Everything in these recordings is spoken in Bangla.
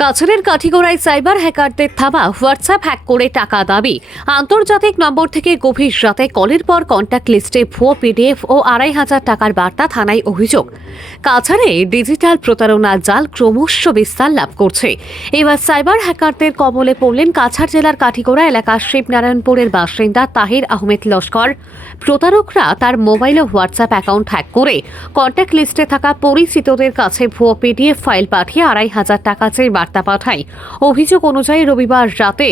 কাছাড়ের কাঠিগড়ায় সাইবার হ্যাকারদের থাবা হোয়াটসঅ্যাপ হ্যাক করে টাকা দাবি। আন্তর্জাতিক নম্বর থেকে গভীর রাতে কলের পর কন্ট্যাক্ট লিস্টে ভুয়ো পিডিএফ ও ২৫০০ টাকার বার্তা থানায় অভিযোগ। কাছাড়ে ডিজিটাল প্রতারণা জাল ক্রমশ বিস্তার লাভ করছে। এবার সাইবার হ্যাকারদের কবলে পড়লেন কাছাড় জেলার কাঠিগড়া এলাকার শিবনারায়ণপুরের বাসিন্দা তাহির আহমেদ লস্কর। প্রতারকরা তার মোবাইলে হোয়াটসঅ্যাপ অ্যাকাউন্ট হ্যাক করে কন্ট্যাক্ট লিস্টে থাকা পরিচিতদের কাছে ভুয়ো পিডিএফ ফাইল পাঠিয়ে ২৫০০ টাকা চেয়ে বার্তা পাঠায়। অভিযোগ অনুযায়ী রবিবার রাতে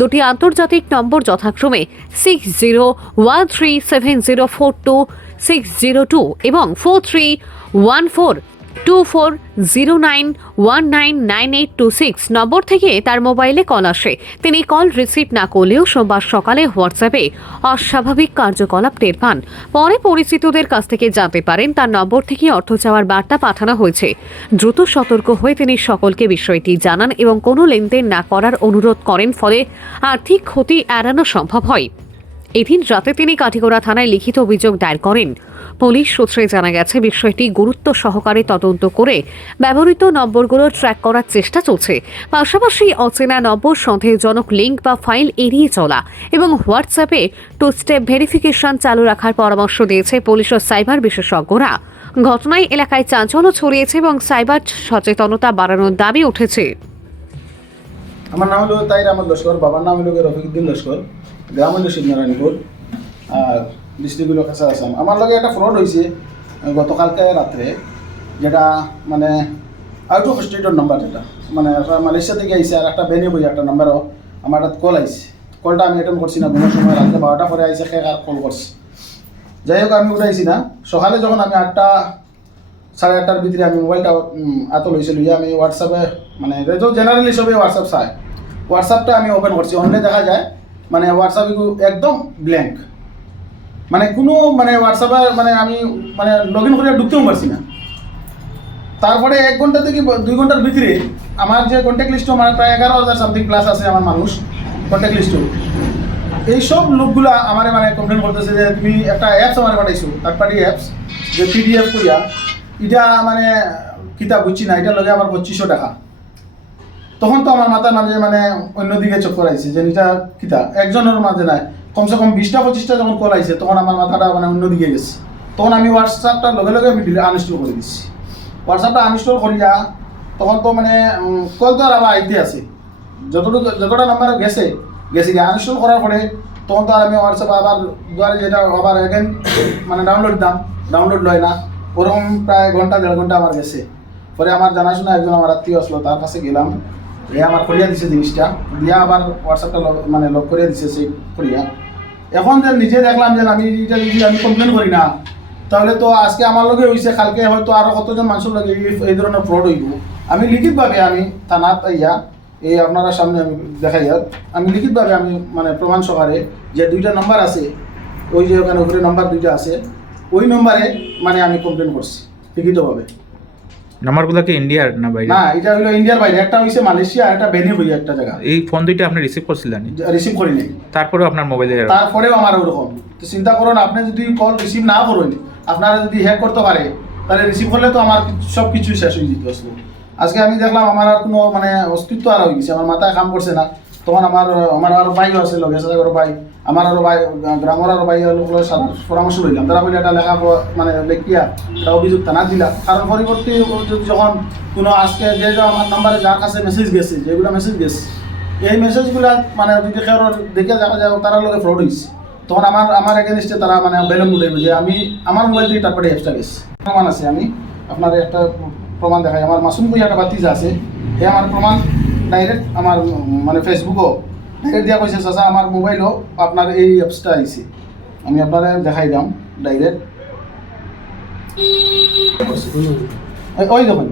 দুটি আন্তর্জাতিক নম্বর যথাক্রমে 60137042 602 এবং 43142409199826 নম্বর থেকে তার মোবাইলে কল আসে। তিনি কল রিসিভ না করলেও সোমবার সকালে হোয়াটসঅ্যাপে অস্বাভাবিক কার্যকলাপ টের পান। পরে পরিচিতদের কাছ থেকে জানতে পারেন তার নম্বর থেকে অর্থ চাওয়ার বার্তা পাঠানো হয়েছে। দ্রুত সতর্ক হয়ে তিনি সকলকে বিষয়টি জানান এবং কোনো লেনদেন না করার অনুরোধ করেন, ফলে আর্থিক ক্ষতি এড়ানো সম্ভব হয়। এদিন রাতে তিনি কাঠিগড়া থানায় লিখিত অভিযোগ দায়ের করেন। পুলিশ সূত্রে জানা গেছে বিষয়টি গুরুত্ব সহকারে তদন্ত করে ব্যবহৃত নম্বরগুলো ট্র্যাক করার চেষ্টা চলছে। পাশাপাশি অচেনা নম্বর, সন্দেহজনক লিঙ্ক বা ফাইল এড়িয়ে চলা এবং হোয়াটসঅ্যাপে টু স্টেপ ভেরিফিকেশন চালু রাখার পরামর্শ দিয়েছে পুলিশ ও সাইবার বিশেষজ্ঞরা। ঘটনায় এলাকায় চাঞ্চল্য ছড়িয়েছে এবং সাইবার সচেতনতা বাড়ানোর দাবি উঠেছে। আমার নাম হলো তাহির আহমেদ লস্কর, বাবার নাম হলো রফিকুদ্দিন লস্কর, গ্রাম হলো শিবনারায়ণপুর, আর ডিস্ট্রিক্ট হলো কাছাড় আসাম। আমার লগে একটা ফ্রড হয়েছে গতকালকে রাত্রে, যেটা মানে আউট অফ স্টেটের নাম্বার, যেটা মানে মালয়েশিয়া থেকে আইসে, আর একটা বেনি বই একটা নাম্বারও আমার হাত কল আইসে। কলটা আমি অ্যাটেন্ড করছি না, কোনো সময় রাত্রে 12টা পরে আইসে খেয়ে আর কল করছি। যাই হোক, আমি উঠাইছি না। সকালে যখন আমি 8টা সাড়ে 8টার ভিতরে আমি মোবাইলটা এত লইছে, লইয়া আমি হোয়াটসঅ্যাপে মানে জেনারেলি সবাই হোয়াটসঅ্যাপ চায়, হোয়াটসঅ্যাপটা আমি ওপেন করছি। অনলাইনে দেখা যায় মানে হোয়াটসঅ্যাপ একদম ব্ল্যাঙ্ক, মানে কোনো মানে হোয়াটসঅ্যাপে মানে আমি মানে লগ ইন করে ঢুকতেও পারছি না। তারপরে 1 ঘন্টা থেকে 2 ঘন্টার ভিতরে আমার যে কন্ট্যাক্ট লিস্টও মানে প্রায় 11,000 সামথিং প্লাস আছে আমার মানুষ কন্ট্যাক্ট লিস্টও। এইসব লোকগুলা আমার মানে কমপ্লেন করতেছে যে তুমি একটা অ্যাপস আমার পাঠাইছো, থার্ড পার্টি অ্যাপস, যে পিডিএফ করিয়া, এটা মানে কিতাব বুঝছি না, এটা লগে আমার 2500 টাকা। তখন তো আমার মাথার মাঝে মানে অন্যদিকে চক্কর আইছে যে এটা কিতা, একজনের মাঝে নাই, কমসে কম 20টা-25টা যখন কল আইছে, তখন আমার মাথাটা মানে অন্যদিকে গেছে। তখন আমি হোয়াটসঅ্যাপটা লগে লগে আমি আনইনস্টল করে দিচ্ছি। হোয়াটসঅ্যাপটা আনইনস্টল করিয়া তখন তো মানে কল তো আর আবার আইতে আছে, যতটা নাম্বার গেছে গিয়ে আনইনস্টল করার পরে তখন তো আর আমি হোয়াটসঅ্যাপ আবার দুয়ারে যেটা আবার এগেন মানে ডাউনলোড লয় না, ওরকম প্রায় ঘন্টা 1.5 ঘন্টা আমার গেছে। পরে আমার জানাশোনা একজন আমার আত্মীয় আসলো, তার কাছে গেলাম, এ আমার করিয়া দিছে জিনিসটা, দিয়া আবার হোয়াটসঅ্যাপটা মানে লক করিয়া দিছে সেই করিয়া। এখন যে নিজে দেখলাম যে আমি এটা যদি আমি কমপ্লেন করি না, তাহলে তো আজকে আমার লগে হয়েছে, কালকে হয়তো আরও কতজন মানুষের লগে এই ধরনের ফ্রড হইব। আমি লিখিতভাবে আমি থানাত ইয়া এই আপনারা সামনে আমি দেখাই, আমি লিখিতভাবে আমি মানে প্রমাণ সহকারে যে 2টা নাম্বার আছে, ওই যে ওখানে উপরে নাম্বার 2টা আছে, ওই নম্বরে মানে আমি কমপ্লেন করছি লিখিতভাবে। নাম্বারগুলো কি ইন্ডিয়ার না বাইরে? না, এটা হলো ইন্ডিয়ার বাইরে, একটা হইছে মালয়েশিয়া আর একটা বেনি হইয়া একটা জায়গা। এই ফোন দুইটা আপনি রিসিভ করছিলেন? রিসিভ করি নাই। তারপরেও আপনার মোবাইলে? তারপরেও আমার ওরকম। তো চিন্তা করুন, আপনি যদি কল রিসিভ না করেন, আপনারা যদি হ্যাক করতে পারে, তাহলে রিসিভ করলে তো আমার সব কিছু শেষ হয়ে যেত আসলে। আজকে আমি দেখলাম আমার আর কোনো মানে অস্তিত্ব আর হয়ে গেছে, আমার মাথায় কাম করছে না। তখন আমার আরও ভাইও আছে লগে, সাথে আরও ভাই, আমার আরও ভাই গ্রামের আরও ভাই পরামর্শ লইলাম। তারা বলে এটা লেখা মানে লেখিয়া এটা অভিযোগ থানা দিলা, কারণ পরবর্তী যখন কোনো আজকে যে আমার নাম্বারে যার কাছে মেসেজ গেছে, যেগুলো মেসেজ গেছে, এই মেসেজগুলো মানে যদি কেউ দেখে দেখা যায় তারা লোকে ফ্রড হয়েছে, তখন আমার এগেনস্টে তারা মানে বেলুন উঠাইবে যে আমি আমার মোবাইল থেকে তারপরে অ্যাপসটা গেছে। প্রমাণ আছে, আমি আপনার একটা প্রমাণ দেখাই। আমার মাসুম বই একটা বাতিজা আছে, এ আমার প্রমাণ ডাইরেক্ট আমার মানে ফেসবুকও ডাইরেক্ট দেওয়া কইছে, চাচা আমার মোবাইলও আপনার এই অ্যাপসটা আইছে, আমি আপনারা দেখাই দাম ডাইরেক্ট। ওই দেখুন,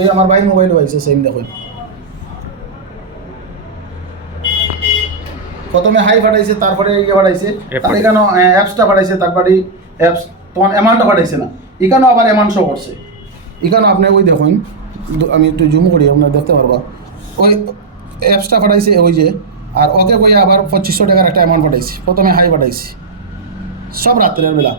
এই আমার ভাইয়ের মোবাইলও আইছে, সেম দেখুন। প্রথমে হাই পাঠাইছে, তারপরে ইয়ে পাঠাইছে, তার এখানেও অ্যাপসটা পাঠাইছে, তারপরে অ্যাপস তোমার অ্যামাউন্টটা পাঠাইছে না, এখানেও আবার অ্যামাউন্ট শো করছে। এখানেও আপনি ওই দেখুন, আমি একটু জুম করি, আপনার দেখতে পারবা, ওই অ্যাপসটা পাঠাইছে ওই যে, আর ওকে কই আবার 2500 টাকার একটা অ্যামাউন্ট পাঠাইছি। প্রথমে হাই পাঠাইছি, সব রাত্রের বেলা।